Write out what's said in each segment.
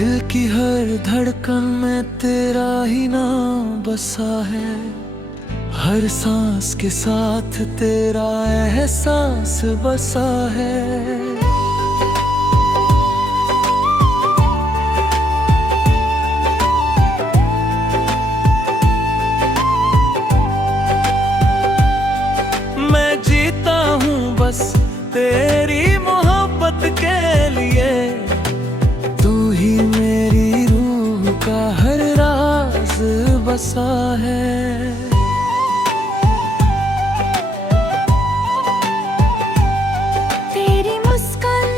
दिल की हर धड़कन में तेरा ही नाम बसा है। हर सांस के साथ तेरा एहसास बसा है। मैं जीता हूँ बस तेरी मोहब्बत के लिए। तू ही मेरी रूह का हर राज बसा है। तेरी मुस्कान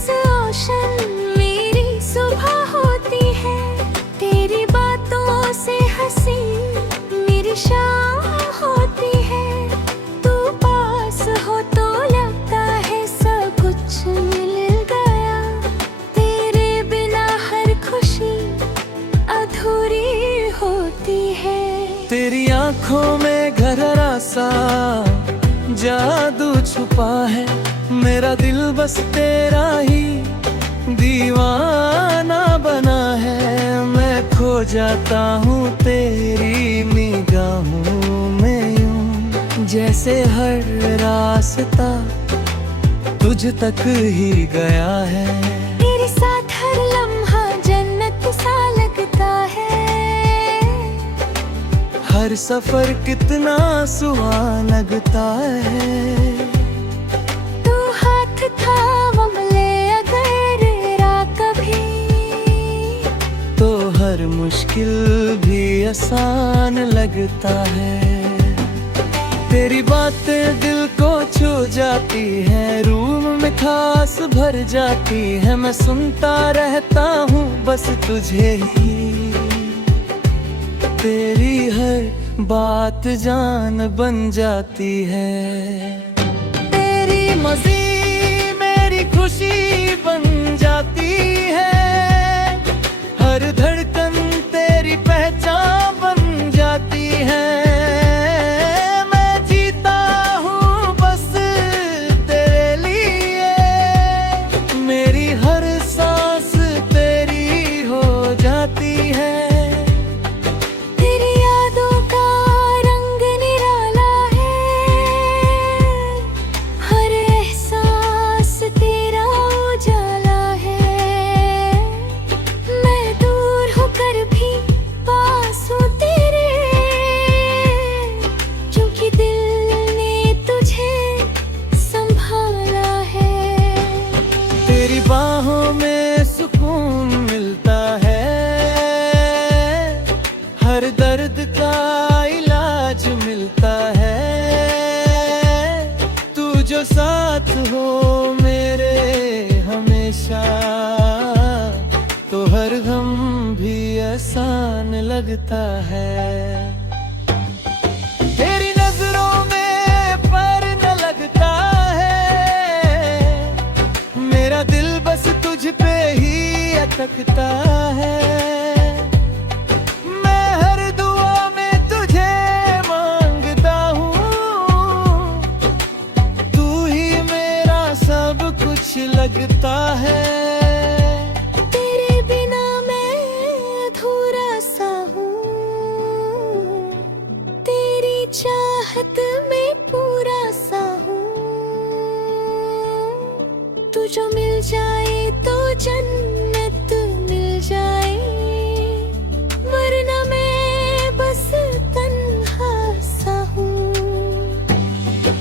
से रोशन मेरी सुबह होती है। तेरी बातों से हंसी मेरी शाम होती है। तू पास हो तो लगता है सब कुछ मिल गया। तेरे बिना हर खुशी अधूरी होती है। तेरी आंखों में गहरा सा जादू छुपा है। मेरा दिल बस तेरा ही दीवाना बना है। मैं खो जाता हूँ तेरी निगाहों में यूं, जैसे हर रास्ता तुझ तक ही गया है। तेरे साथ हर लम्हा जन्नत सा लगता है। हर सफर कितना सुहाना लगता है। तू हाथ थाम ले अगर कभी, तो हर मुश्किल भी आसान लगता है। तेरी बातें दिल को छू जाती है, रूम में खास भर जाती है। मैं सुनता रहता हूँ बस तुझे ही। तेरी हर बात जान बन जाती है। तेरी मज़ी मेरी खुशी बन जाती है। हर धड़कन तेरी पहचान बन जाती है। मैं जीता हूँ बस तेरे लिए। मेरी हर सांस तेरी हो जाती है। तेरी यादों का रंग निराला है। हर एहसास तेरा उजाला है। मैं दूर होकर भी पास हूँ तेरे, क्योंकि दिल ने तुझे संभाला है। तेरी बाहों में सुकून मिलता है। हर दर्द का इलाज मिलता है। तू जो साथ हो मेरे हमेशा, तो हर गम भी आसान लगता है। तेरी नजरों में पर न लगता है। मेरा दिल बस तुझ पे ही अटकता है। मैं हर दुआ में तुझे मांगता हूँ। तू ही मेरा सब कुछ लगता है। तेरे बिना मैं अधूरा सा हूँ। तेरी चाहत में पूरा सा हूँ। तू जो मिल जाए तो जन्नत मिल जाए, वरना मैं बस तन्हा सा हूँ।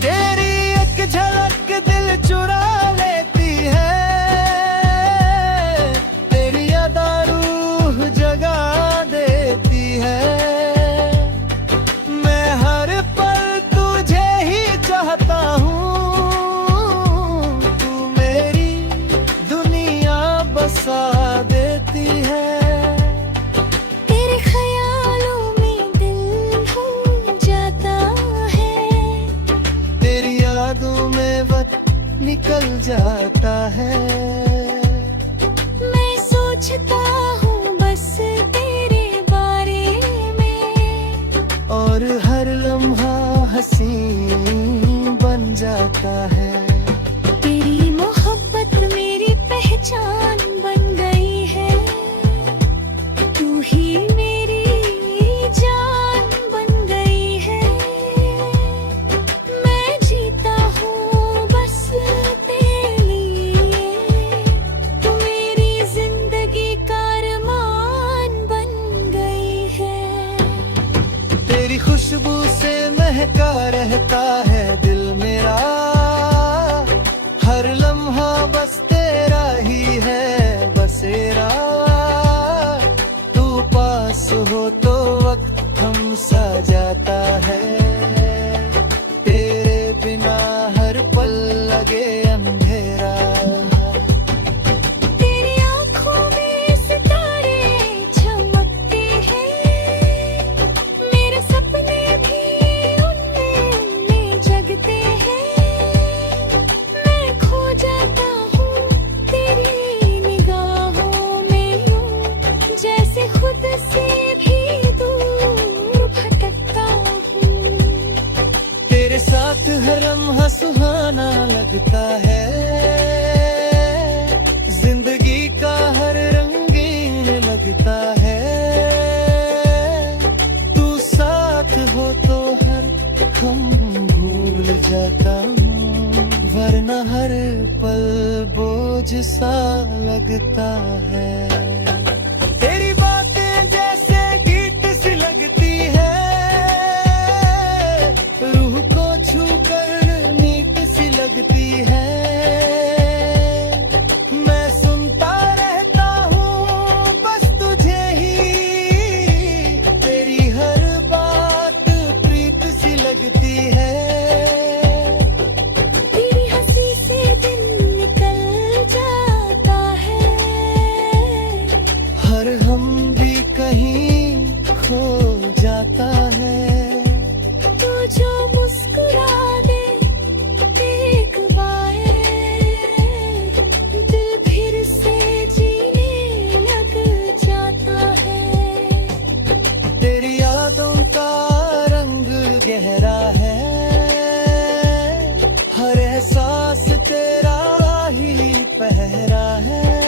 तेरी एक झलक दिल चुरा लेती है। तेरी अदा रूह जगा देती है। मैं हर पल तुझे ही चाहता हूँ। तू मेरी दुनिया बसा देती है। तेरे ख्यालों में दिल हो जाता है। तेरी यादों में वक्त निकल जाता है। मैं सोचता हूँ बस तेरे बारे में, और हर लम्हा हसीन बन जाता है। तेरी मोहब्बत मेरी पहचान बन गई है। लगता है, जिंदगी का हर रंगीन लगता है। तू साथ हो तो हर गम भूल जाता हूँ, वरना हर पल बोझ सा लगता है। तेरी बातें जैसे गीत सी लगती है, रूह को छू कर मीठ सी लगती है। मैं सुनता रहता हूँ बस तुझे ही, तेरी हर बात प्रीत सी लगती है। तेरी हंसी से दिन निकल जाता है, हर हम भी कहीं खो जाता है। तू जो मुस्कुरा दे एक बार, दिल फिर से जीने लग जाता है। तेरी यादों का रंग गहरा है, हर एहसास तेरा ही पहरा है।